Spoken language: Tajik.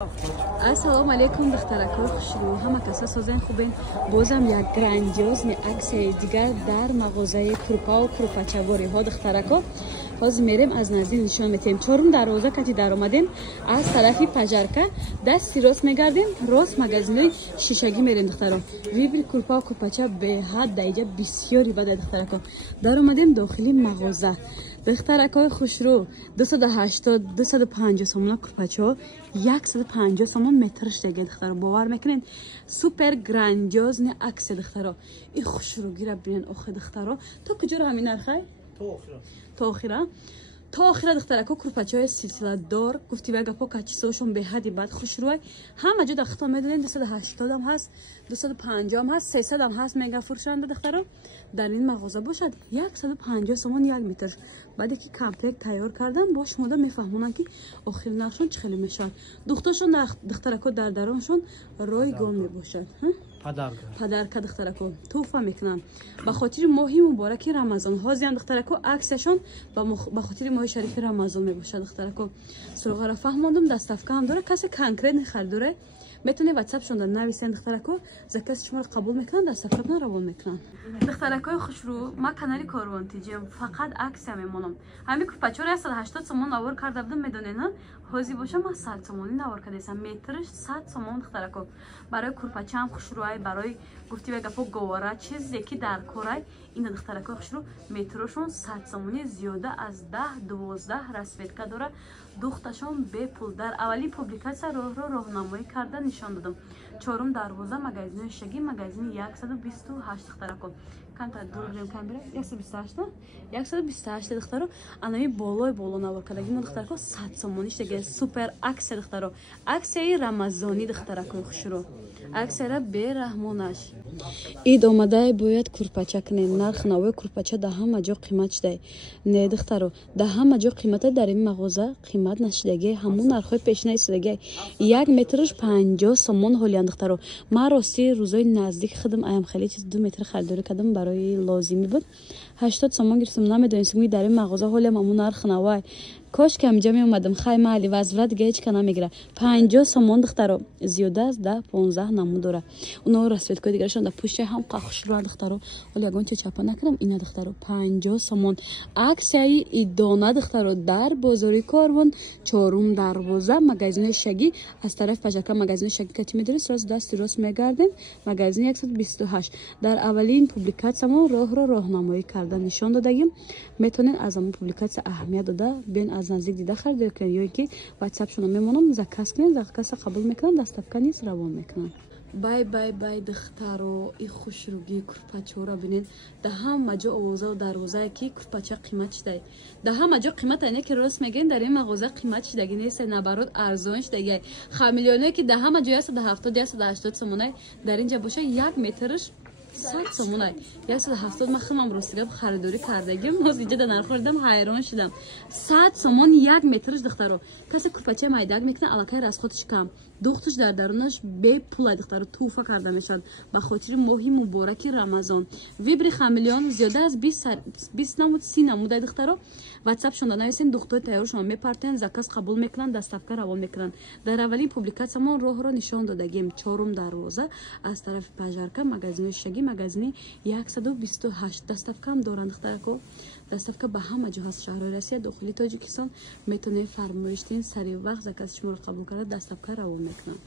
Ассалому алейкум, духтаракои хушрӯ, ҳама каса созен хубен. Бозам як грандиозни аксияи дигар дар мағозаи крупаву крупачавориҳо духтарако. ҳозир мерем аз наздик нишон метем. Чорум дарвоза кати даромадем, аз тарафи пажарка дасти рост мегардем, рост магазинои шишагӣ мерем духтаро. Вибри крупаву крупача беҳад даиҷа бисёри бада духтарако. Даромадем дохили мағоза. Духтаракои хушрӯ 280-250 сомон крупачо 150 сомон метрш дега духтаро. Бовар мекунед супер грандиозни аксия духтаро. И хушрӯгира бинен охи духтаро. То куҷоро ҳамин нархай? То охира. То охира духтарако крупачаҳои силсиладор гуфтива гапо качисошон беҳади бад хушрӯай. Ҳама ҷо дахто медонем 280 ам ҳаст, 250 ам ҳаст, 300 ам ҳаст мега фурӯшанда духтаро. Дар ин мағоза бошад 150 сомон 1 метр. баъде ки комплект тайёр кардан бо шумода мефаҳмонанд ки охири нархшон чӣ хеле мешавад. духтошон духтарако дар дароншон ройгон мебошад. падарка духтарако туҳфа мекунанд ба хотири моҳи мубораки рамазон. ҳозир ҳам духтарако аксияшон ба хотири моҳи шарифи рамазон мебошад духтарако. суроғара фаҳмондум, доставка ҳам дора. касе конкретни харидоре метавонед ватсапшон дар нависен духтарако. закази шуморо қабул мекунанд, доставкатон равон мекунанд. духтаракои хушрӯ, ма канали Корвон Тиҷем фақат аксия мемонам. ҳамин крупачаро 180 сомон навор карда будам, медонед на? ҳозир боша ма 100 сомони навор кардесам. метрш 100 сомон духтарако. барои крупачаам хушрӯай, барои гуфтива гапо говора чизе ки дар корай ина духтаракои хушрӯ метрошон 100 сомони зиёда аз 10-12 расветка дора. духташон бепул. дар аввалин публикатсия роҳро роҳнамоӣ карда нишон додам. чорум дарвоза магазини шагӣ, магазини 128 духтарако. камтар дур бирем камера 128 128 духтаро. анами болой боло навор кардаги мо духтарако 100 сомониш дега супер аксия духтаро. аксияи рамазонӣ духтаракои хушрӯ. аксияра бераҳмонаш. ид омадай бояд курпача кунед. нарх навои курпача да ҳама ҷо қимат шудай. Не духтаро, да ҳама ҷо қимата дар ин мағоза қимат нашудаги ҳамун нархҳои пешина истодаги 1 метрш 50 сомон ҳолиян духтаро. ман рости рӯзои наздик худам аям хеле чиз 2 метр харидорӣ кардам, барои лозимӣ буд. 80 сомон гирифтам. намедонистам ки дар ин мағоза ҳолиям ҳамун нарх навай. кош ки ҳамҷа меомадам. хай майли вазврат дига ҳеч кана мегира. 50 сомон духтаро. зиёда аз 10-15 наму дора. уно расветкои дигарашон да пушча ҳам қахушрӯа духтаро. ҳоли ягон чо чапа накардам. ина духтаро 50 сомон. аксияи идона духтаро дар бозори Корвон, чорум дарвоза, магазини шагӣ. аз тарафи пажарка магазини шагӣ кати медорис, рост дасти рост мегардем. магазини 128. дар аввалин публикатсиямо роҳро роҳнамоӣ карда нишон додагим. метавонед аз ҳамон публикатсия аҳамият дода бен аз наздик дида харидор кунед, ё ки ватсапшона мемонам, заказ кунед, заказа қабул мекунанд, доставка низ равон мекунанд. бай духтаро, и хушрӯгии курпачаро бинед. да ҳама ҷо овоза дарвозае ки курпача қимат шудай. да ҳама ҷо қимат айне ки рост мегӯед, дар ин мағоза қимат шудаги нест, набарот арзон шудаги. хамилёне ки да ҳама ҷо 170-180 сомонай, дар ин ҷо боша 1 метрш 100 сомонай. 170 ма худам ростигап харидорӣ кардагим. ҳозир иҷа да нархҳо дидам, ҳайрон шудам. 100 сомон 1 метрш духтаро. касе курпача майдак мекуна, аллакай расходиш кам. духтуш дар дарунаш бепулай духтаро. туҳфа карда мешавад ба хотири моҳи мубораки рамазон. вибри хамилён зиёда аз 20 намуд 30 намудай духтаро. ватсапшон да нависен, духтои тайёр шумо мепартоянд, заказ қабул мекунанд, доставка равон мекунанд. дар аввалин публикатсиямо роҳро нишон додагим. чорум дарвоза, аз тарафи пажарка, магазини шагӣ, магазини 128. доставка ҳам доранд духтарако. доставка ба ҳама ҷо ҳаст. шаҳрҳои Россия, дохили Тоҷикистон. метавонед фармоиш диҳед, сари вақт закази шуморо қабул карда доставка равон мекунанд.